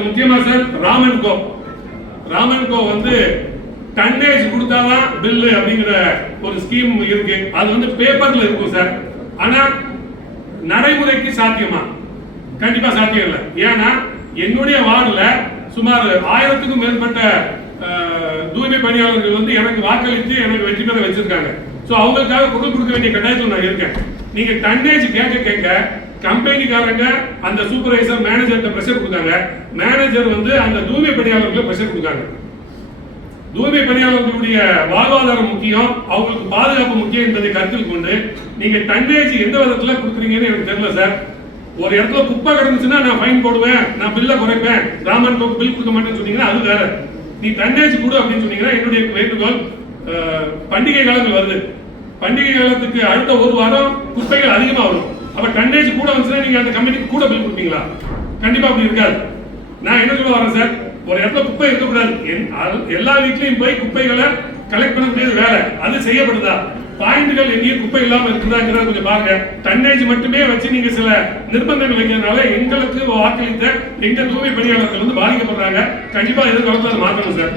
முக்கியமா சார் ராமன் கோ வந்து டன்னேஜ் கொடுத்தாதான் பில்லு அப்படிங்கிற ஒரு ஸ்கீம் இருக்கு. அது வந்து பேப்பர்ல இருக்கும் சார். ஆனா நடைமுறைக்கு சாத்தியமா? கண்டிப்பா சாத்தியம் இல்லை. ஏன்னா என்னுடைய வார்டுல சுமார் 1000க்கும் மேற்பட்ட தூய்மை பணியாளர்கள் வந்து எனக்கு வாக்களித்து எனக்கு வெற்றி பெற வச்சிருக்காங்க. ஸோ அவங்களுக்காக குரல் கொடுக்க வேண்டிய கட்டாயத்தில் நான் இருக்கேன். நீங்க டன்னேஜ் கேட்க கம்பெனிக்காரங்க அந்த சூப்பர்வைசர் மேனேஜர்கிட்ட பிரஷர் கொடுத்தாங்க. மேனேஜர் வந்து அந்த தூய்மை பணியாளர்களுக்கு பிரஷர் கொடுத்தாங்க. தூய்மை பணியாளர்களுடைய வாழ்வாதாரம் முக்கியம், அவங்களுக்கு பாதுகாப்பு முக்கியம் என்பதை கருத்தில் கொண்டு நீங்க டன்னேஜ் எந்த விதத்துல கொடுக்குறீங்கன்னு எனக்கு தெரியல சார். ஒரு இடத்துல குப்பை கிடந்துச்சுன்னா நான் ஃபைன் போடுவேன், நான் பில்லை குறைப்பேன், ராமன் கோக்கு பில் கொடுக்க மாட்டேன்னு சொன்னீங்கன்னா அது வேற. நீ டன்னேஜ் கொடு அப்படின்னு சொன்னீங்கன்னா என்னுடைய வேண்டுகோள், பண்டிகை காலங்கள் வருது, பண்டிகை காலத்துக்கு அடுத்த ஒரு வாரம் குப்பைகள் அதிகமாக வரும். அப்ப டன்னேஜ் கூட வந்துச்சுன்னா நீங்க அந்த கம்பெனிக்கு கூட பில் கொடுப்பீங்களா? கண்டிப்பா அப்படி இருக்காது. நான் என்ன சொல்ல வரேன் சார், ஒரு இடத்துல குப்பை இருக்கக்கூடாது. எல்லா வீட்லயும் போய் குப்பைகளை கலெக்ட் பண்ண முடியாது வேலை, அது செய்யப்படுதா? பாயிண்ட்கள் எங்கேயும் குப்பை இல்லாம இருக்குதாங்கிறத கொஞ்சம் பாருங்க. டன்னேஜ் மட்டுமே வச்சு நீங்க சில நிர்பந்தங்கள் வைக்கிறதுனால எங்களுக்கு வாக்களித்த எங்க தூய்மை பணியாளர்கள் வந்து பாதிக்கப்படுறாங்க. கண்டிப்பா எதிர்காலத்தில் அதை மாற்றணும் சார்.